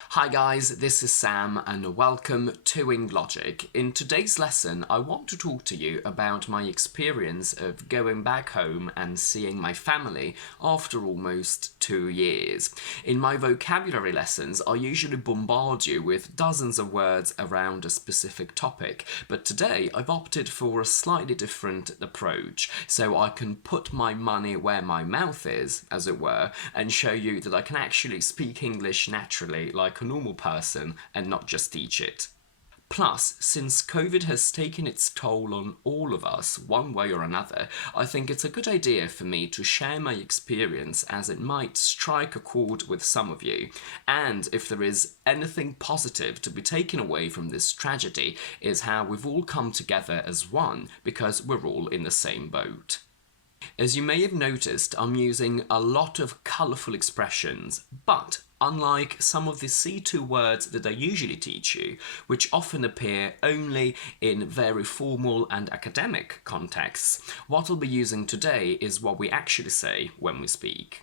Hi guys, this is Sam and welcome to Logic. In today's lesson, I want to talk to you about my experience of going back home and seeing my family after almost 2 years. In my vocabulary lessons, I usually bombard you with dozens of words around a specific topic, but today I've opted for a slightly different approach, so I can put my money where my mouth is, as it were, and show you that I can actually speak English naturally like a normal person and not just teach it. Plus, since COVID has taken its toll on all of us, one way or another, I think it's a good idea for me to share my experience as it might strike a chord with some of you. And if there is anything positive to be taken away from this tragedy, is how we've all come together as one because we're all in the same boat. As you may have noticed, I'm using a lot of colourful expressions, but unlike some of the C2 words that I usually teach you, which often appear only in very formal and academic contexts, what I'll be using today is what we actually say when we speak.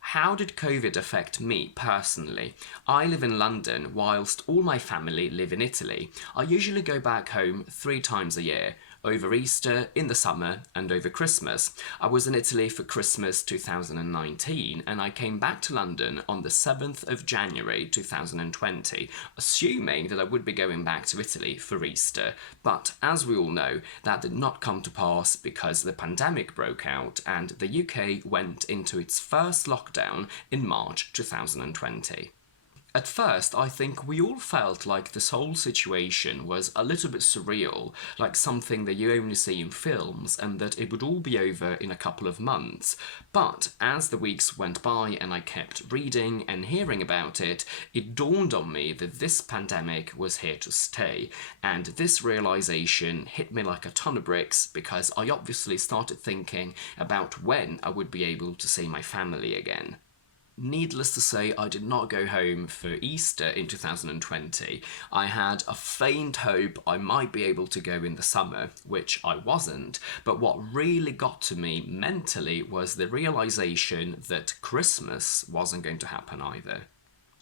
How did COVID affect me personally? I live in London whilst all my family live in Italy. I usually go back home 3 times a year, over Easter, in the summer, and over Christmas. I was in Italy for Christmas 2019 and I came back to London on the 7th of January 2020, assuming that I would be going back to Italy for Easter. But as we all know, that did not come to pass because the pandemic broke out and the UK went into its first lockdown in March 2020. At first, I think we all felt like this whole situation was a little bit surreal, like something that you only see in films, and that it would all be over in a couple of months. But as the weeks went by and I kept reading and hearing about it, it dawned on me that this pandemic was here to stay, and this realization hit me like a ton of bricks because I obviously started thinking about when I would be able to see my family again. Needless to say, I did not go home for Easter in 2020. I had a faint hope I might be able to go in the summer, which I wasn't, but what really got to me mentally was the realization that Christmas wasn't going to happen either.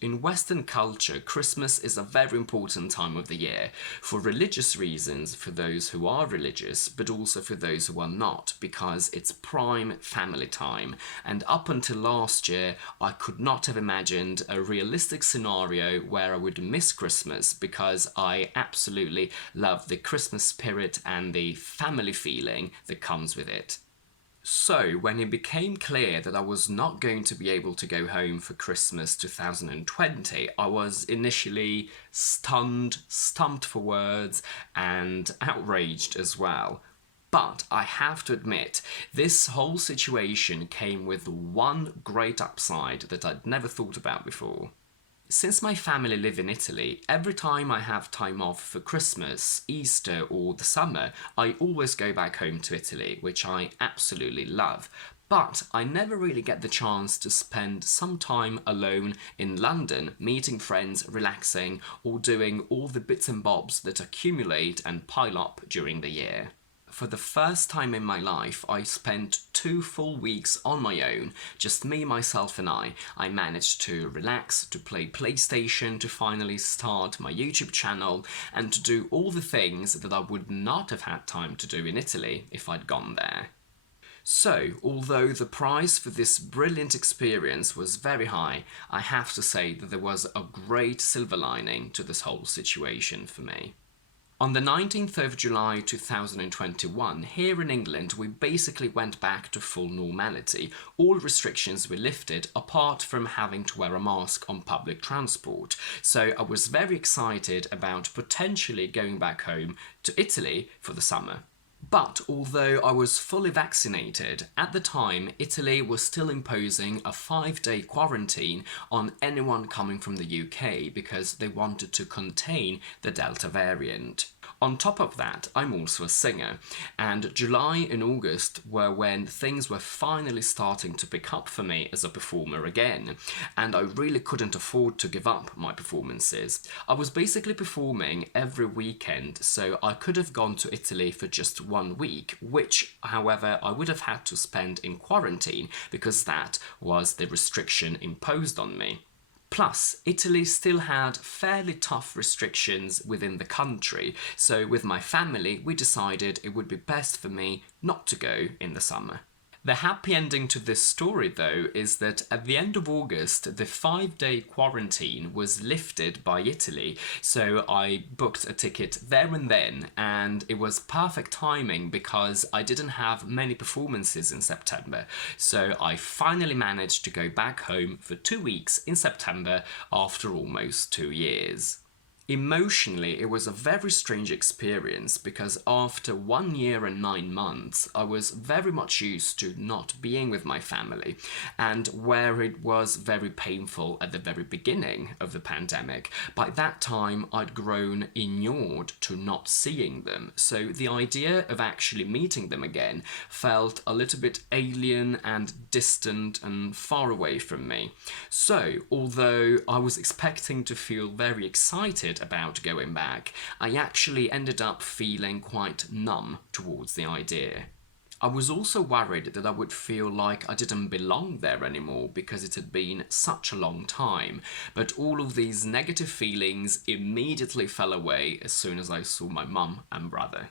In Western culture, Christmas is a very important time of the year, for religious reasons for those who are religious, but also for those who are not, because it's prime family time. And up until last year, I could not have imagined a realistic scenario where I would miss Christmas, because I absolutely love the Christmas spirit and the family feeling that comes with it. So, when it became clear that I was not going to be able to go home for Christmas 2020, I was initially stunned, stumped for words, and outraged as well. But I have to admit, this whole situation came with one great upside that I'd never thought about before. Since my family live in Italy, every time I have time off for Christmas, Easter or the summer, I always go back home to Italy, which I absolutely love. But I never really get the chance to spend some time alone in London, meeting friends, relaxing, or doing all the bits and bobs that accumulate and pile up during the year. For the first time in my life, I spent 2 full weeks on my own, just me, myself and I. I managed to relax, to play PlayStation, to finally start my YouTube channel, and to do all the things that I would not have had time to do in Italy if I'd gone there. So, although the price for this brilliant experience was very high, I have to say that there was a great silver lining to this whole situation for me. On the 19th of July 2021, here in England, we basically went back to full normality. All restrictions were lifted, apart from having to wear a mask on public transport. So I was very excited about potentially going back home to Italy for the summer. But although I was fully vaccinated, at the time Italy was still imposing a 5-day quarantine on anyone coming from the UK because they wanted to contain the Delta variant. On top of that, I'm also a singer, and July and August were when things were finally starting to pick up for me as a performer again, and I really couldn't afford to give up my performances. I was basically performing every weekend, so I could have gone to Italy for just 1 week, which, however, I would have had to spend in quarantine because that was the restriction imposed on me. Plus, Italy still had fairly tough restrictions within the country, so with my family we decided it would be best for me not to go in the summer. The happy ending to this story, though, is that at the end of August, the 5-day quarantine was lifted by Italy, so I booked a ticket there and then, and it was perfect timing because I didn't have many performances in September, so I finally managed to go back home for 2 weeks in September after almost 2 years. Emotionally, it was a very strange experience because after 1 year and 9 months, I was very much used to not being with my family, and where it was very painful at the very beginning of the pandemic, by that time I'd grown inured to not seeing them, so the idea of actually meeting them again felt a little bit alien and distant and far away from me. So, although I was expecting to feel very excited about going back, I actually ended up feeling quite numb towards the idea. I was also worried that I would feel like I didn't belong there anymore because it had been such a long time, but all of these negative feelings immediately fell away as soon as I saw my mum and brother.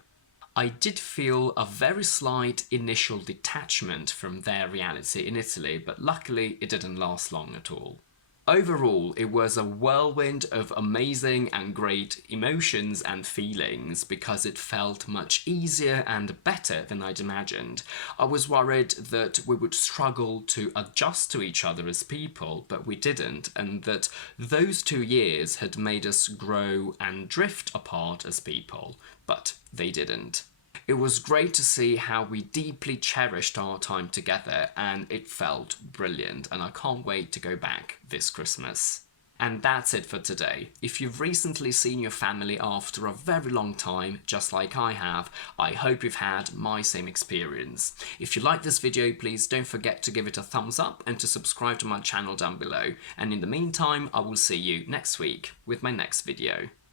I did feel a very slight initial detachment from their reality in Italy, but luckily it didn't last long at all. Overall, it was a whirlwind of amazing and great emotions and feelings because it felt much easier and better than I'd imagined. I was worried that we would struggle to adjust to each other as people, but we didn't, and that those 2 years had made us grow and drift apart as people, but they didn't. It was great to see how we deeply cherished our time together, and it felt brilliant, and I can't wait to go back this Christmas. And that's it for today. If you've recently seen your family after a very long time, just like I have, I hope you've had my same experience. If you like this video, please don't forget to give it a thumbs up and to subscribe to my channel down below. And in the meantime, I will see you next week with my next video.